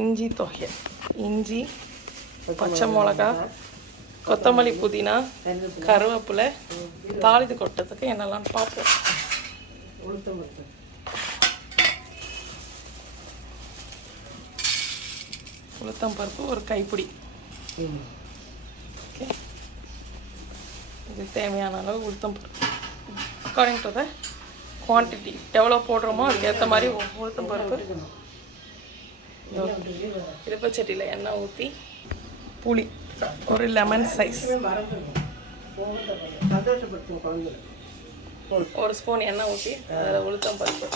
இஞ்சி தொகையல், இஞ்சி, பச்சை மிளகா, கொத்தமல்லி, புதினா, கருவேப்பிலை, தாளித்து கொட்டத்துக்கு என்னெல்லாம் பார்ப்போம். உளுத்தம் பருப்பு ஒரு கைப்பிடி. ஓகே, இது தேவையான அளவு உளுத்தம் பருப்பு. அக்கார்டிங் டு த குவான்டிட்டி எவ்வளோ போடுறோமோ அதுக்கேற்ற மாதிரி உளுத்தம் பருப்பு. இருப்பச்சட்டியில் எண்ணெய் ஊற்றி புளி ஒரு லெமன் சைஸ், ஒரு ஸ்பூன் எண்ணெய் ஊற்றி அதில் உளுத்தம் பருப்பு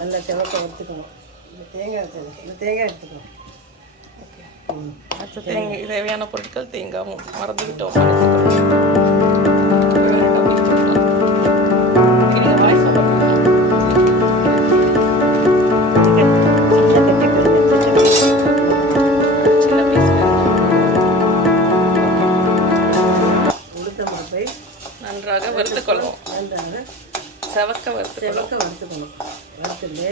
நல்லா செவக்க வறுத்துக்கணும். தேங்காய் எடுத்துக்கணும். ஓகே, அடுத்த தேங்காய் தேவையான பொருட்கள் தேங்காயும் மறந்துக்கிட்டோம். நன்றாக வறுத்துக்கொள்வோம். நன்றாக செவக்க வறுத்துக்கணும். வறுத்துட்டு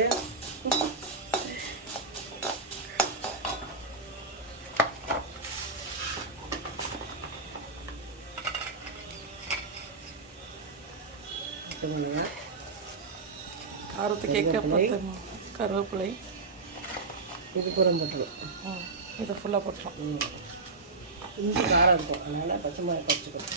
காரத்துக்கு ஏற்ற கருவேப்பிலை இது புறம் போட்டுரும். இதை ஃபுல்லாக போட்டுரும். இஞ்சி காரம் இருக்கும், அதனால் பச்சை மிளகாய் பறிச்சுக்கணும்.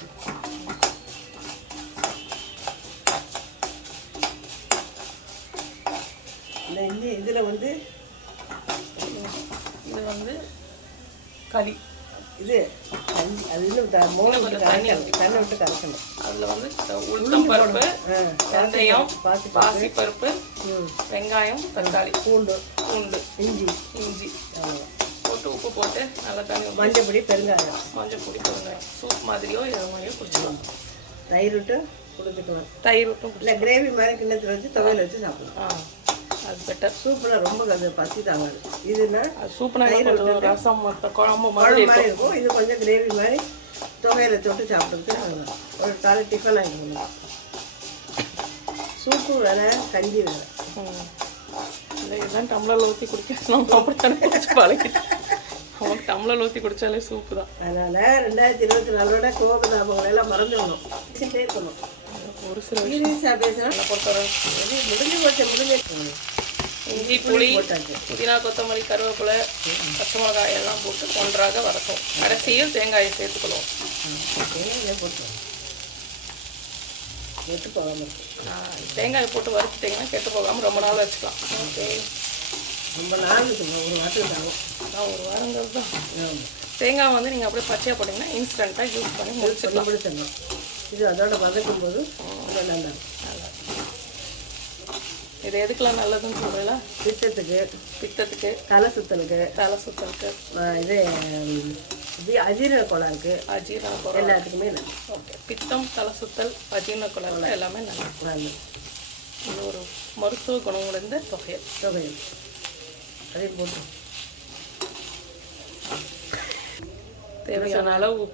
இந்த இஞ்சி இதில் வந்து இது வந்து களி, இது தண்ணி, அது இன்னும் மூணு தண்ணி விட்டு கரைக்கணும். அதில் வந்து உளுத்தம் பருப்பு, வெந்தயம், பாசிப்பருப்பு, வெங்காயம், தக்காளி, பூண்டு, இஞ்சி போட்டு உப்பு போட்டு நல்லா தண்ணி, மஞ்சள் பொடி, பெருங்காயம், பெருங்காயம் சூப் மாதிரியோ இது மாதிரியோ குடிச்சிக்கலாம். தயிர் விட்டு குடிச்சிக்கலாம். தயிர் விட்டும் இல்லை கிரேவி மாதிரி கிண்ணத்தில் வச்சு துவையில் வச்சு சாப்பிடலாம். அது பெட்டர். சூப்பில் ரொம்ப பசி தாங்காது. இதுன்னா சூப்புனா கொஞ்சம் ரசம் குழம்பு மாதிரி இருக்கும். இது கொஞ்சம் கிரேவி மாதிரி துவையில் தொட்டு சாப்பிட்றதுக்கு ஒரு காலை டிஃபன் ஆகிடும். சூப்பு வேறு, கஞ்சி வேறு. இல்லை, இதுதான் டம்ளரில் ஊற்றி குடிக்கணும். அப்படித்தானே குடிச்சு பழகிட்டேன். அவனுக்கு டம்ளரில் ஊற்றி குடித்தாலே சூப்பு தான். அதனால் 2024 கோப ஞாபகங்கள் எல்லாம் மறந்துடணும். இருக்கணும். ஒரு சில சீரியஸாக பேசுகிறேன். முடிஞ்சு இஞ்சி, புளி, புதினா, கொத்தமல்லி, கருவேப்பிலை, பச்சை மிளகாய் எல்லாம் போட்டு ஒன்றாக வதக்கும். கடைசியில் தேங்காயை சேர்த்துக்கணும். கெட்டு போகாமல் தேங்காயை போட்டு வறுத்துட்டிங்கன்னா கெட்டு போகாமல் ரொம்ப நாள் வச்சுக்கலாம். ஓகே, ரொம்ப நாள் இருக்குங்க, ஒரு வாரத்துக்கு தாகும். ஒரு வாரங்கிறது தான். தேங்காய் வந்து நீங்கள் அப்படியே பச்சையாக போட்டிங்கன்னா இன்ஸ்டண்ட்டாக யூஸ் பண்ணி முடிச்சிடலாம். இது அதோட வதக்கும் போது நல்லா இது எதுக்கெல்லாம் நல்லதுன்னு சொல்கிறீங்களா? பித்தத்துக்கு, தலை சுத்தலுக்கு, இது அஜீரண கோளாறுக்கு, எல்லாத்துக்குமே நல்லது. ஓகே, பித்தம், தலை சுத்தல், அஜீரண கோளாறு எல்லாமே நல்லது. இது ஒரு மருத்துவ குணம் உடைந்த தொகையல். அதையும் போட்டு தேவையான அளவு